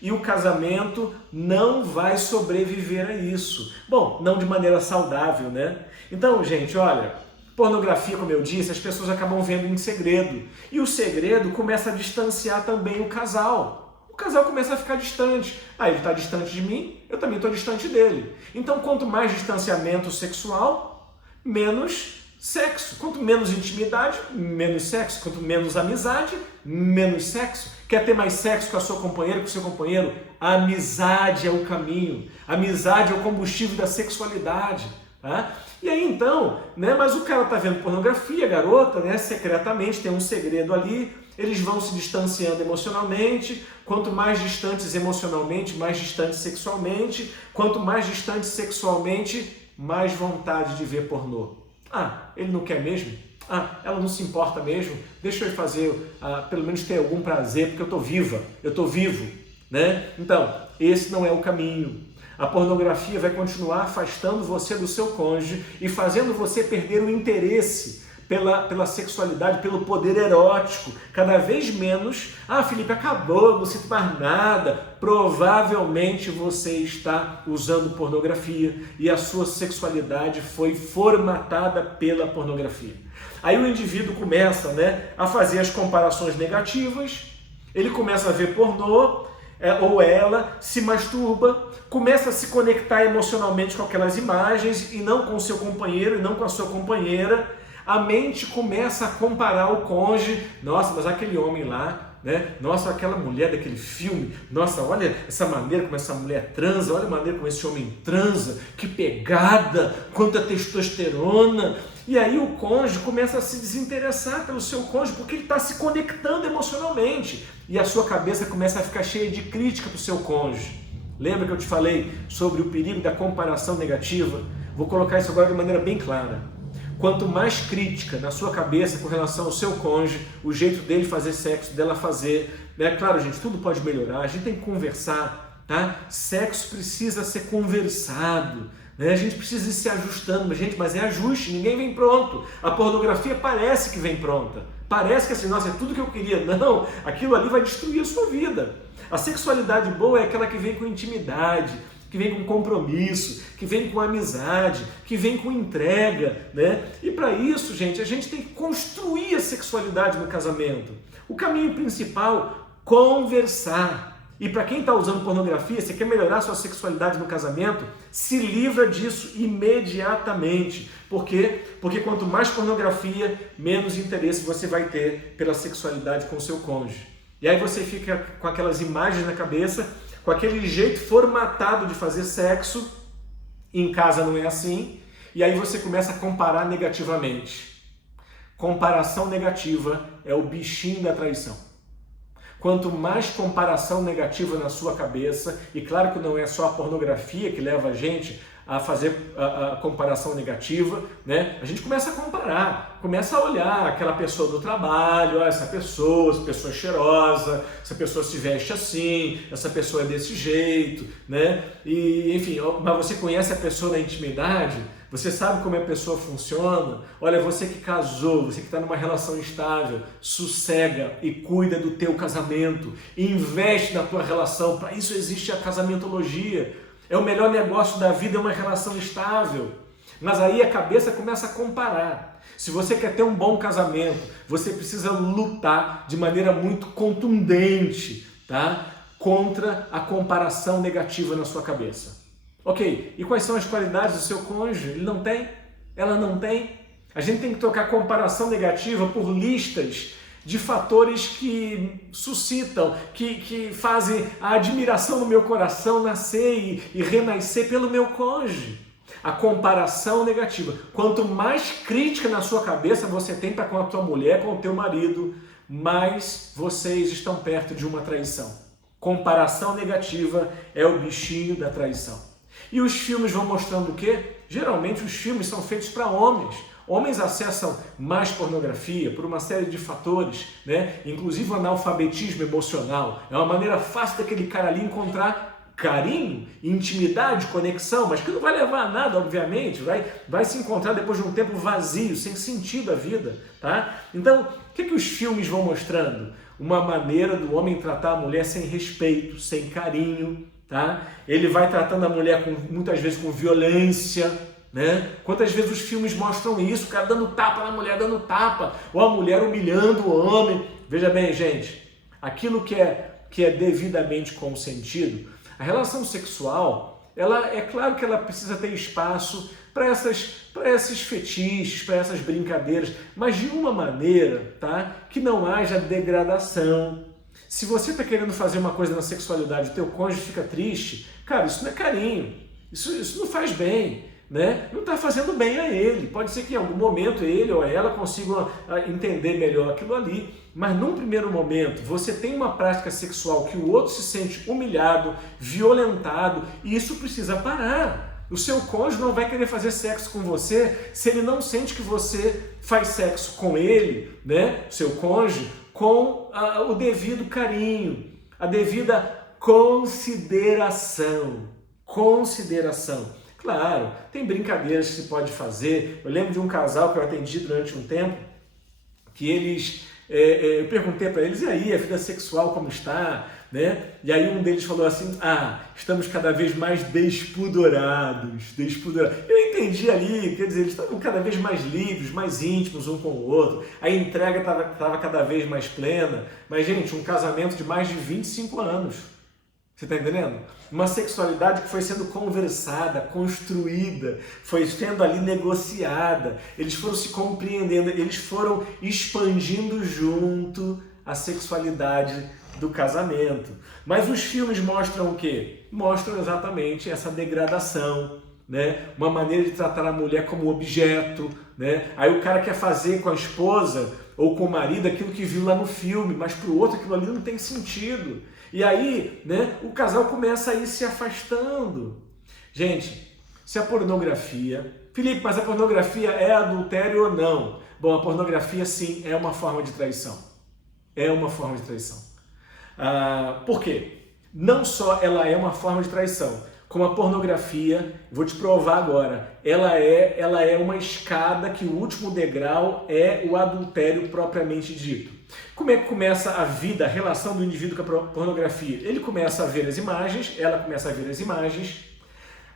e o casamento não vai sobreviver a isso. Bom, não de maneira saudável, né? Então, gente, olha, pornografia, como eu disse, as pessoas acabam vendo em segredo, e o segredo começa a distanciar também o casal. O casal começa a ficar distante. Ah, ele está distante de mim, eu também estou distante dele. Então, quanto mais distanciamento sexual, menos sexo. Quanto menos intimidade, menos sexo. Quanto menos amizade, menos sexo. Quer ter mais sexo com a sua companheira, com o seu companheiro? A amizade é o caminho. A amizade é o combustível da sexualidade. Tá? E aí então, né, mas o cara está vendo pornografia, a garota, né, secretamente, tem um segredo ali, eles vão se distanciando emocionalmente, quanto mais distantes emocionalmente, mais distantes sexualmente, quanto mais distantes sexualmente, mais vontade de ver pornô. Ah, ele não quer mesmo? Ah, ela não se importa mesmo? Deixa eu fazer, pelo menos ter algum prazer, porque eu estou viva, eu estou vivo, né? Então, esse não é o caminho. A pornografia vai continuar afastando você do seu cônjuge e fazendo você perder o interesse pela sexualidade, pelo poder erótico. Cada vez menos, Felipe, acabou, não sinto mais nada. Provavelmente você está usando pornografia e a sua sexualidade foi formatada pela pornografia. Aí o indivíduo começa, né, a fazer as comparações negativas, ele começa a ver pornô, ou ela se masturba, começa a se conectar emocionalmente com aquelas imagens e não com o seu companheiro e não com a sua companheira. A mente começa a comparar o cônjuge. Nossa, mas aquele homem lá, né? Nossa, aquela mulher daquele filme. Nossa, olha essa maneira como essa mulher transa. Olha a maneira como esse homem transa. Que pegada, quanta testosterona. E aí o cônjuge começa a se desinteressar pelo seu cônjuge porque ele está se conectando emocionalmente. E a sua cabeça começa a ficar cheia de crítica para o seu cônjuge. Lembra que eu te falei sobre o perigo da comparação negativa? Vou colocar isso agora de maneira bem clara. Quanto mais crítica na sua cabeça com relação ao seu cônjuge, o jeito dele fazer sexo, dela fazer, né? Claro, gente, tudo pode melhorar, a gente tem que conversar, tá? Sexo precisa ser conversado, né? A gente precisa ir se ajustando, mas é ajuste, ninguém vem pronto. A pornografia parece que vem pronta, parece que assim, nossa, é tudo que eu queria. Não, aquilo ali vai destruir a sua vida. A sexualidade boa é aquela que vem com intimidade, que vem com compromisso, que vem com amizade, que vem com entrega, né? E para isso, gente, a gente tem que construir a sexualidade no casamento. O caminho principal, conversar. E para quem está usando pornografia, você quer melhorar sua sexualidade no casamento, se livra disso imediatamente. Por quê? Porque quanto mais pornografia, menos interesse você vai ter pela sexualidade com o seu cônjuge. E aí você fica com aquelas imagens na cabeça, com aquele jeito formatado de fazer sexo, em casa não é assim, e aí você começa a comparar negativamente. Comparação negativa é o bichinho da traição. Quanto mais comparação negativa na sua cabeça, e claro que não é só a pornografia que leva a gente a fazer a comparação negativa, né? A gente começa a comparar, começa a olhar aquela pessoa do trabalho, essa pessoa é cheirosa, essa pessoa se veste assim, essa pessoa é desse jeito, né? E enfim, mas você conhece a pessoa na intimidade, você sabe como a pessoa funciona. Olha, você que casou, você que está numa relação estável, sossega e cuida do teu casamento, investe na tua relação. Para isso existe a casamentologia. É o melhor negócio da vida, é uma relação estável. Mas aí a cabeça começa a comparar. Se você quer ter um bom casamento, você precisa lutar de maneira muito contundente, tá? Contra a comparação negativa na sua cabeça. Ok, e quais são as qualidades do seu cônjuge? Ele não tem? Ela não tem? A gente tem que trocar comparação negativa por listas de fatores que suscitam, que fazem a admiração no meu coração nascer e renascer pelo meu cônjuge. A comparação negativa. Quanto mais crítica na sua cabeça você tem para com a tua mulher, com o teu marido, mais vocês estão perto de uma traição. Comparação negativa é o bichinho da traição. E os filmes vão mostrando o quê? Geralmente os filmes são feitos para homens. Homens acessam mais pornografia por uma série de fatores, né? Inclusive o analfabetismo emocional. É uma maneira fácil daquele cara ali encontrar carinho, intimidade, conexão, mas que não vai levar a nada, obviamente, vai se encontrar depois de um tempo vazio, sem sentido a vida, tá? Então, o que os filmes vão mostrando? Uma maneira do homem tratar a mulher sem respeito, sem carinho, tá? Ele vai tratando a mulher muitas vezes com violência, né? Quantas vezes os filmes mostram isso, o cara dando tapa na mulher, dando tapa, ou a mulher humilhando o homem. Veja bem, gente, aquilo que é devidamente consentido, a relação sexual, é claro que ela precisa ter espaço para esses fetiches, para essas brincadeiras, mas de uma maneira, tá? Que não haja degradação. Se você está querendo fazer uma coisa na sexualidade, o teu cônjuge fica triste, cara, isso não é carinho, isso não faz bem, né? Não está fazendo bem a ele. Pode ser que em algum momento ele ou ela consigam entender melhor aquilo ali, mas num primeiro momento você tem uma prática sexual que o outro se sente humilhado, violentado, e isso precisa parar. O seu cônjuge não vai querer fazer sexo com você se ele não sente que você faz sexo com ele, né? O seu cônjuge, com o devido carinho, a devida consideração. Claro, tem brincadeiras que se pode fazer. Eu lembro de um casal que eu atendi durante um tempo, que eles, eu perguntei para eles, e aí, a vida sexual como está? Né? E aí um deles falou assim, estamos cada vez mais despudorados. Eu entendi ali, quer dizer, eles estavam cada vez mais livres, mais íntimos um com o outro, a entrega estava cada vez mais plena, mas gente, um casamento de mais de 25 anos, você está entendendo? Uma sexualidade que foi sendo conversada, construída, foi sendo ali negociada, eles foram se compreendendo, eles foram expandindo junto a sexualidade do casamento. Mas os filmes mostram o quê? Mostram exatamente essa degradação, né? Uma maneira de tratar a mulher como objeto, né? Aí o cara quer fazer com a esposa ou com o marido aquilo que viu lá no filme, mas para o outro aquilo ali não tem sentido. E aí, né, o casal começa a ir se afastando. Gente, se a pornografia... Felipe, mas a pornografia é adultério ou não? Bom, a pornografia sim é uma forma de traição. É uma forma de traição. Por quê? Não só ela é uma forma de traição, como a pornografia, vou te provar agora, ela é uma escada que o último degrau é o adultério propriamente dito. Como é que começa a vida, a relação do indivíduo com a pornografia? Ele começa a ver as imagens, ela começa a ver as imagens,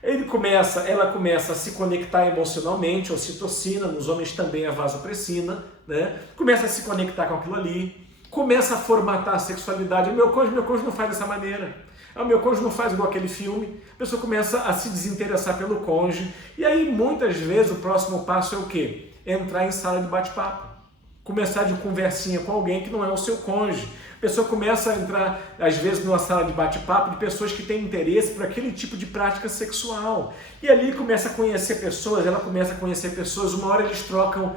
ela começa a se conectar emocionalmente, ocitocina, nos homens também a vasopressina, né? Começa a se conectar com aquilo ali, começa a formatar a sexualidade. Meu cônjuge não faz dessa maneira. O meu cônjuge não faz igual aquele filme. A pessoa começa a se desinteressar pelo cônjuge. E aí, muitas vezes, o próximo passo é o quê? Entrar em sala de bate-papo. Começar de conversinha com alguém que não é o seu cônjuge. A pessoa começa a entrar, às vezes, numa sala de bate-papo de pessoas que têm interesse por aquele tipo de prática sexual. E ali começa a conhecer pessoas, ela começa a conhecer pessoas. Uma hora eles trocam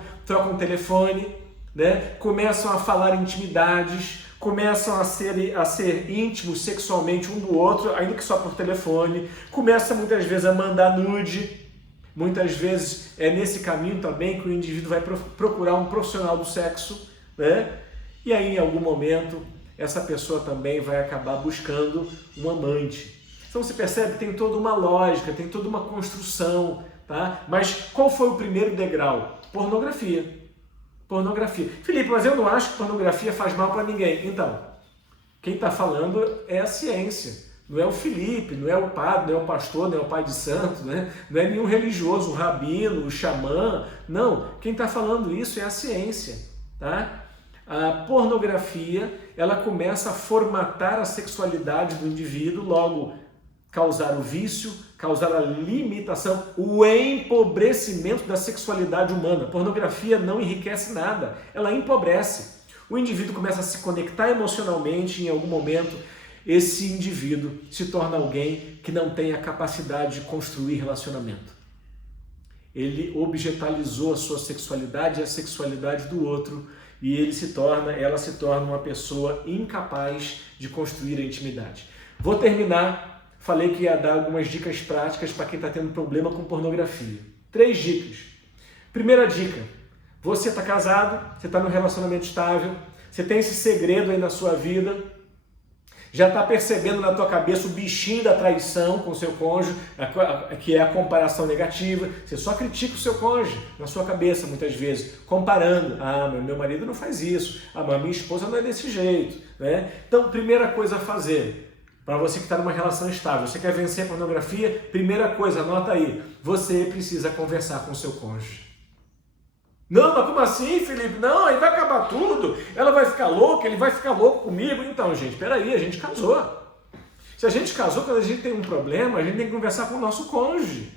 telefone, né? Começam a falar intimidades, começam a ser íntimos sexualmente um do outro, ainda que só por telefone, começa muitas vezes a mandar nude, muitas vezes é nesse caminho também que o indivíduo vai procurar um profissional do sexo, né? E aí em algum momento essa pessoa também vai acabar buscando um amante. Então você percebe que tem toda uma lógica, tem toda uma construção, tá? Mas qual foi o primeiro degrau? Pornografia. Felipe, mas eu não acho que pornografia faz mal para ninguém. Então, quem está falando é a ciência. Não é o Felipe, não é o padre, não é o pastor, não é o pai de santo, né? Não é nenhum religioso, o rabino, o xamã. Não, quem está falando isso é a ciência, tá? A pornografia, ela começa a formatar a sexualidade do indivíduo, logo causar o vício, causar a limitação, o empobrecimento da sexualidade humana. A pornografia não enriquece nada, ela empobrece. O indivíduo começa a se conectar emocionalmente, em algum momento esse indivíduo se torna alguém que não tem a capacidade de construir relacionamento. Ele objetalizou a sua sexualidade e a sexualidade do outro, e ela se torna uma pessoa incapaz de construir a intimidade. Vou terminar. Falei que ia dar algumas dicas práticas para quem está tendo problema com pornografia. 3 dicas. Primeira dica, você está casado, você está num relacionamento estável, você tem esse segredo aí na sua vida. já está percebendo na tua cabeça o bichinho da traição com o seu cônjuge, que é a comparação negativa. Você só critica o seu cônjuge na sua cabeça, muitas vezes, comparando. Ah, meu marido não faz isso. Ah, mas minha esposa não é desse jeito. Né? Então, primeira coisa a fazer, para você que está numa relação estável, você quer vencer a pornografia, primeira coisa, anota aí, você precisa conversar com o seu cônjuge. Não, mas como assim, Felipe? Não, aí vai acabar tudo, ela vai ficar louca, ele vai ficar louco comigo. Então, gente, peraí, a gente casou. Se a gente casou, quando a gente tem um problema, a gente tem que conversar com o nosso cônjuge.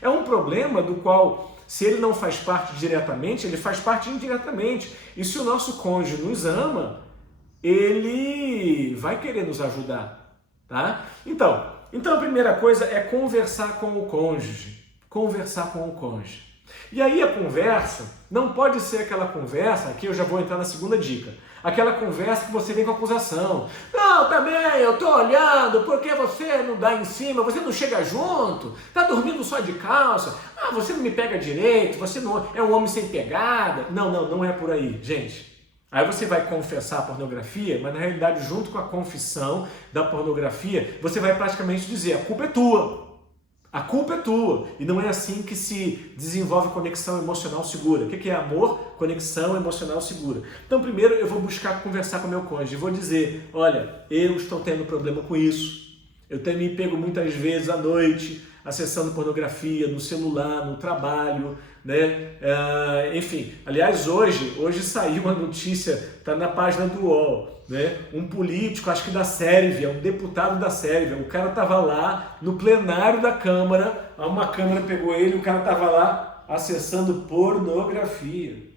É um problema do qual, se ele não faz parte diretamente, ele faz parte indiretamente. E se o nosso cônjuge nos ama, ele vai querer nos ajudar, tá? Então a primeira coisa é conversar com o cônjuge. Conversar com o cônjuge. E aí a conversa não pode ser aquela conversa, aqui eu já vou entrar na segunda dica, aquela conversa que você vem com acusação. Não, também, eu tô olhando, porque você não dá em cima, você não chega junto, tá dormindo só de calça, ah, você não me pega direito, você não é um homem sem pegada. Não é por aí, gente. Aí você vai confessar a pornografia, mas na realidade, junto com a confissão da pornografia, você vai praticamente dizer, a culpa é tua. A culpa é tua. E não é assim que se desenvolve conexão emocional segura. O que é amor? Conexão emocional segura. Então, primeiro eu vou buscar conversar com o meu cônjuge. Vou dizer, olha, eu estou tendo problema com isso. Eu tenho me pego muitas vezes à noite, acessando pornografia no celular, no trabalho, né? Enfim, aliás, hoje saiu uma notícia, está na página do UOL, né? Um político, acho que da Sérvia, um deputado da Sérvia, o cara estava lá no plenário da Câmara, uma câmera pegou ele, o cara estava lá acessando pornografia.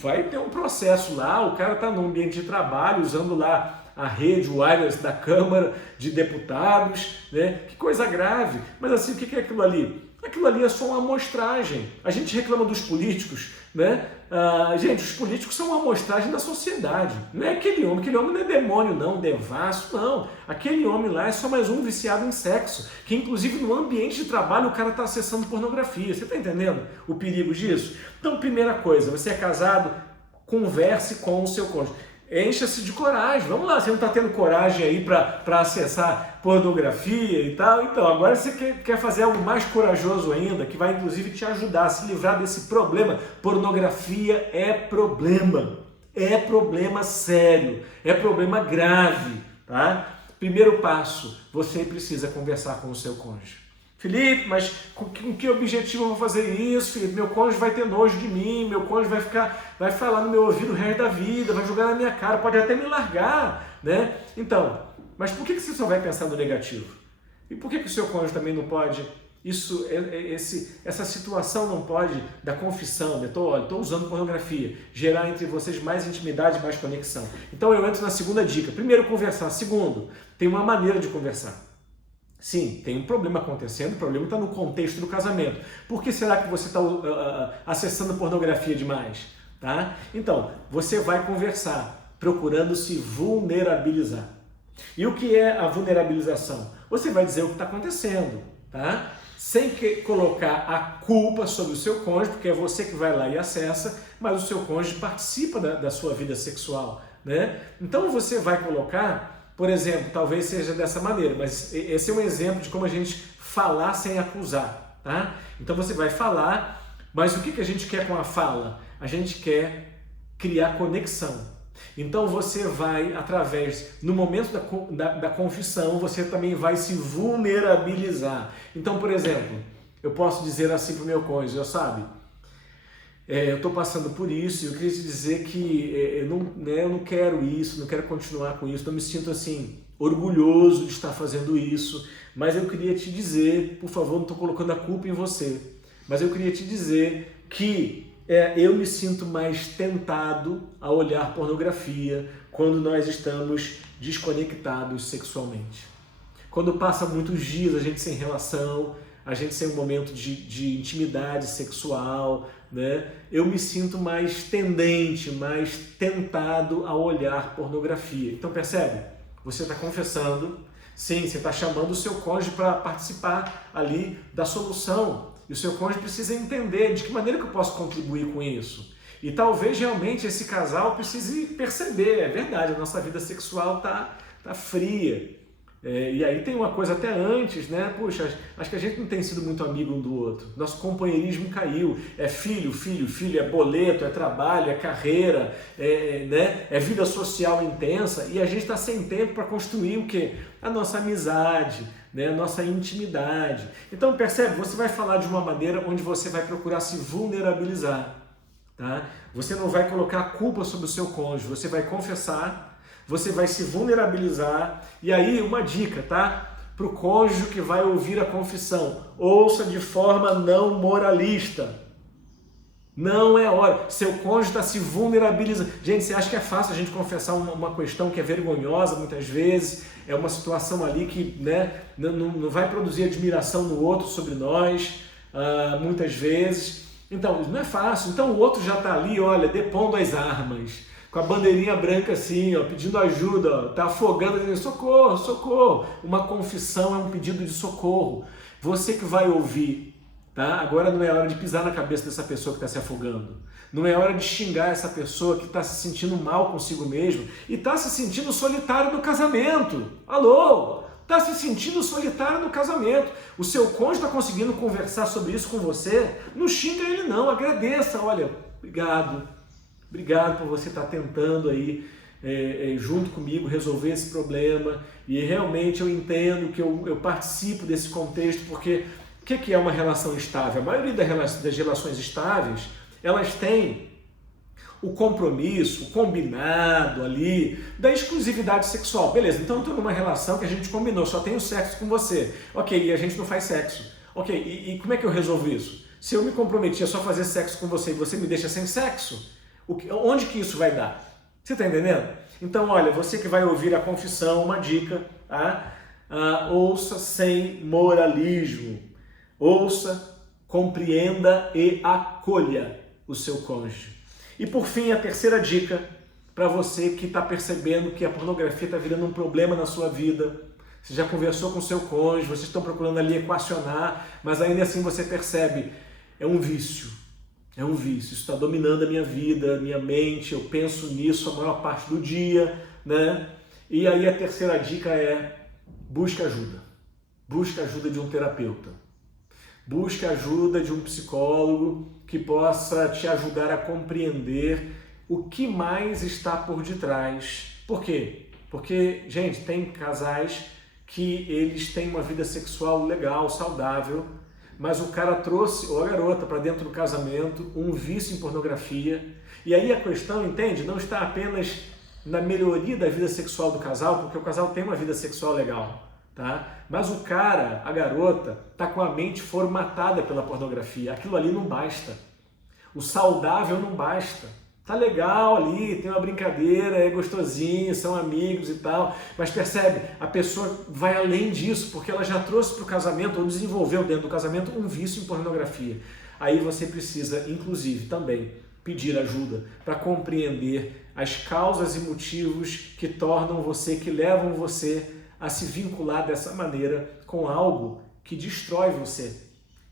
Vai ter um processo lá, o cara está no ambiente de trabalho, usando lá a rede wireless da Câmara de Deputados, né? Que coisa grave. Mas assim, o que é aquilo ali? Aquilo ali é só uma amostragem. A gente reclama dos políticos, né? Gente, os políticos são uma amostragem da sociedade. Não é aquele homem não é demônio, não, devasso, não. Aquele homem lá é só mais um viciado em sexo, que inclusive no ambiente de trabalho o cara está acessando pornografia. Você está entendendo o perigo disso? Então, primeira coisa, você é casado, converse com o seu cônjuge. Encha-se de coragem. Vamos lá, você não está tendo coragem aí para acessar pornografia e tal. Então, agora você quer fazer algo mais corajoso ainda, que vai inclusive te ajudar a se livrar desse problema. Pornografia é problema sério, é problema grave, tá? Primeiro passo, você precisa conversar com o seu cônjuge. Felipe, mas com que objetivo eu vou fazer isso, Felipe? Meu cônjuge vai ter nojo de mim, meu cônjuge vai falar no meu ouvido o resto da vida, vai jogar na minha cara, pode até me largar, né? Então, mas por que você só vai pensar no negativo? E por que o seu cônjuge também não pode? Essa situação não pode, da confissão, né? Estou usando pornografia, gerar entre vocês mais intimidade, mais conexão. Então eu entro na segunda dica. Primeiro, conversar. Segundo, tem uma maneira de conversar. Sim, tem um problema acontecendo, o problema está no contexto do casamento. Por que será que você está acessando pornografia demais? Tá? Então, você vai conversar, procurando se vulnerabilizar. E o que é a vulnerabilização? Você vai dizer o que está acontecendo, tá? Sem colocar a culpa sobre o seu cônjuge, porque é você que vai lá e acessa, mas o seu cônjuge participa da sua vida sexual, né? Então você vai colocar... Por exemplo, talvez seja dessa maneira, mas esse é um exemplo de como a gente falar sem acusar, tá? Então você vai falar, mas o que a gente quer com a fala? A gente quer criar conexão. Então você vai, no momento da confissão, você também vai se vulnerabilizar. Então, por exemplo, eu posso dizer assim para o meu cônjuge, sabe? Eu estou passando por isso e eu queria te dizer que eu não quero isso, não quero continuar com isso, não me sinto assim orgulhoso de estar fazendo isso, mas eu queria te dizer, por favor, não estou colocando a culpa em você, mas eu queria te dizer que eu me sinto mais tentado a olhar pornografia quando nós estamos desconectados sexualmente. Quando passa muitos dias a gente sem relação, a gente sem um momento de intimidade sexual, né? Eu me sinto mais tendente, mais tentado a olhar pornografia. Então percebe? Você está confessando, sim, você está chamando o seu cônjuge para participar ali da solução. E o seu cônjuge precisa entender de que maneira que eu posso contribuir com isso. E talvez realmente esse casal precise perceber, é verdade, a nossa vida sexual está tá fria. E aí tem uma coisa até antes, né? Puxa, acho que a gente não tem sido muito amigo um do outro. Nosso companheirismo caiu. É filho, é boleto, é trabalho, é carreira, né? É vida social intensa. E a gente está sem tempo para construir o quê? A nossa amizade, né? A nossa intimidade. Então, percebe? Você vai falar de uma maneira onde você vai procurar se vulnerabilizar. Tá? Você não vai colocar a culpa sobre o seu cônjuge, você vai confessar. Você vai se vulnerabilizar. E aí, uma dica, tá? Para o cônjuge que vai ouvir a confissão: ouça de forma não moralista. Não é hora. Seu cônjuge está se vulnerabilizando. Gente, você acha que é fácil a gente confessar uma questão que é vergonhosa muitas vezes? É uma situação ali que, né, não vai produzir admiração no outro sobre nós, muitas vezes. Então, não é fácil. Então, o outro já está ali, olha, depondo as armas, com a bandeirinha branca assim, ó, pedindo ajuda, ó, tá afogando, dizendo socorro, socorro. Uma confissão é um pedido de socorro. Você que vai ouvir, tá? Agora não é hora de pisar na cabeça dessa pessoa que está se afogando. Não é hora de xingar essa pessoa que está se sentindo mal consigo mesmo e está se sentindo solitário no casamento. Alô? Está se sentindo solitário no casamento. O seu cônjuge está conseguindo conversar sobre isso com você? Não xinga ele não, agradeça. Olha, obrigado. Obrigado por você estar tentando aí, junto comigo, resolver esse problema. E realmente eu entendo que eu participo desse contexto, porque o que é uma relação estável? A maioria das relações estáveis, elas têm o compromisso, o combinado ali, da exclusividade sexual. Beleza, então eu estou numa relação que a gente combinou, só tenho sexo com você. Ok, e a gente não faz sexo. Ok, e como é que eu resolvo isso? Se eu me comprometi a só fazer sexo com você e você me deixa sem sexo, onde que isso vai dar? Você está entendendo? Então, olha, você que vai ouvir a confissão, uma dica, tá? Ouça sem moralismo. Ouça, compreenda e acolha o seu cônjuge. E por fim, a terceira dica para você que está percebendo que a pornografia está virando um problema na sua vida. Você já conversou com o seu cônjuge, vocês estão procurando ali equacionar, mas ainda assim você percebe, é um vício. É um vício, isso está dominando a minha vida, minha mente, eu penso nisso a maior parte do dia, né? E aí a terceira dica é: busque ajuda. Busque ajuda de um terapeuta. Busque ajuda de um psicólogo que possa te ajudar a compreender o que mais está por detrás. Por quê? Porque, gente, tem casais que eles têm uma vida sexual legal, saudável, mas o cara trouxe, ou a garota, para dentro do casamento, um vício em pornografia. E aí a questão, entende? Não está apenas na melhoria da vida sexual do casal, porque o casal tem uma vida sexual legal, tá? Mas o cara, a garota, está com a mente formatada pela pornografia. Aquilo ali não basta. O saudável não basta. Tá legal ali, tem uma brincadeira, é gostosinho, são amigos e tal, mas percebe, a pessoa vai além disso, porque ela já trouxe para o casamento, ou desenvolveu dentro do casamento, um vício em pornografia. Aí você precisa, inclusive, também pedir ajuda para compreender as causas e motivos que tornam você, que levam você a se vincular dessa maneira com algo que destrói você,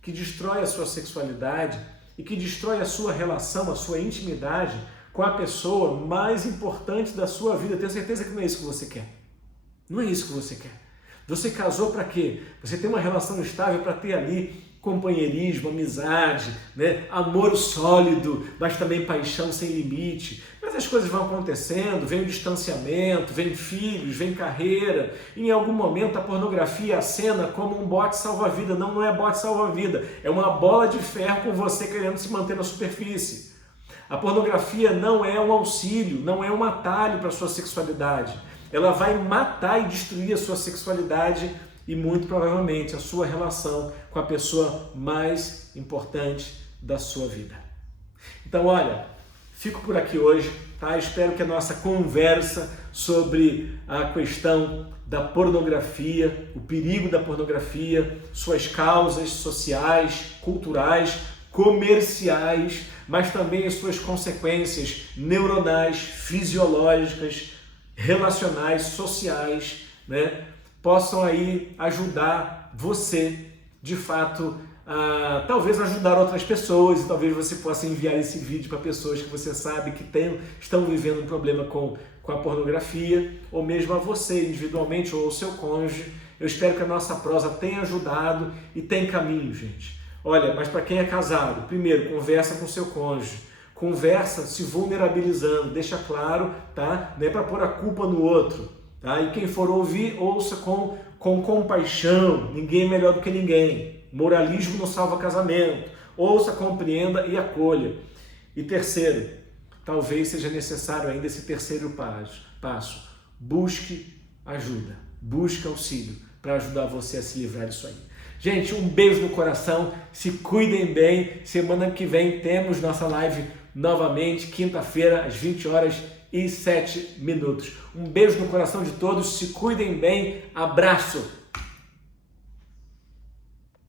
que destrói a sua sexualidade, e que destrói a sua relação, a sua intimidade com a pessoa mais importante da sua vida. Tenho certeza que não é isso que você quer. Não é isso que você quer. Você casou para quê? Você tem uma relação estável para ter ali companheirismo, amizade, né? Amor sólido, mas também paixão sem limite. Mas as coisas vão acontecendo, vem o distanciamento, vem filhos, vem carreira. E em algum momento a pornografia acena como um bote salva-vida. Não, não é bote salva-vida. É uma bola de ferro com você querendo se manter na superfície. A pornografia não é um auxílio, não é um atalho para a sua sexualidade. Ela vai matar e destruir a sua sexualidade e muito provavelmente a sua relação com a pessoa mais importante da sua vida. Então, olha, fico por aqui hoje, tá? Espero que a nossa conversa sobre a questão da pornografia, o perigo da pornografia, suas causas sociais, culturais, comerciais, mas também as suas consequências neuronais, fisiológicas, relacionais, sociais, né? Possam aí ajudar você de fato, talvez ajudar outras pessoas, e talvez você possa enviar esse vídeo para pessoas que você sabe que estão vivendo um problema com a pornografia, ou mesmo a você individualmente, ou ao seu cônjuge. Eu espero que a nossa prosa tenha ajudado e tem caminho, gente. Olha, mas para quem é casado, primeiro, conversa com seu cônjuge. Conversa se vulnerabilizando, deixa claro, tá? Não é para pôr a culpa no outro, tá? E quem for ouvir, ouça com compaixão. Ninguém é melhor do que ninguém. Moralismo não salva casamento. Ouça, compreenda e acolha. E terceiro, talvez seja necessário ainda esse terceiro passo. Busque ajuda, busque auxílio para ajudar você a se livrar disso aí. Gente, um beijo no coração, se cuidem bem. Semana que vem temos nossa live novamente, quinta-feira, às 20h07. Um beijo no coração de todos, se cuidem bem, abraço!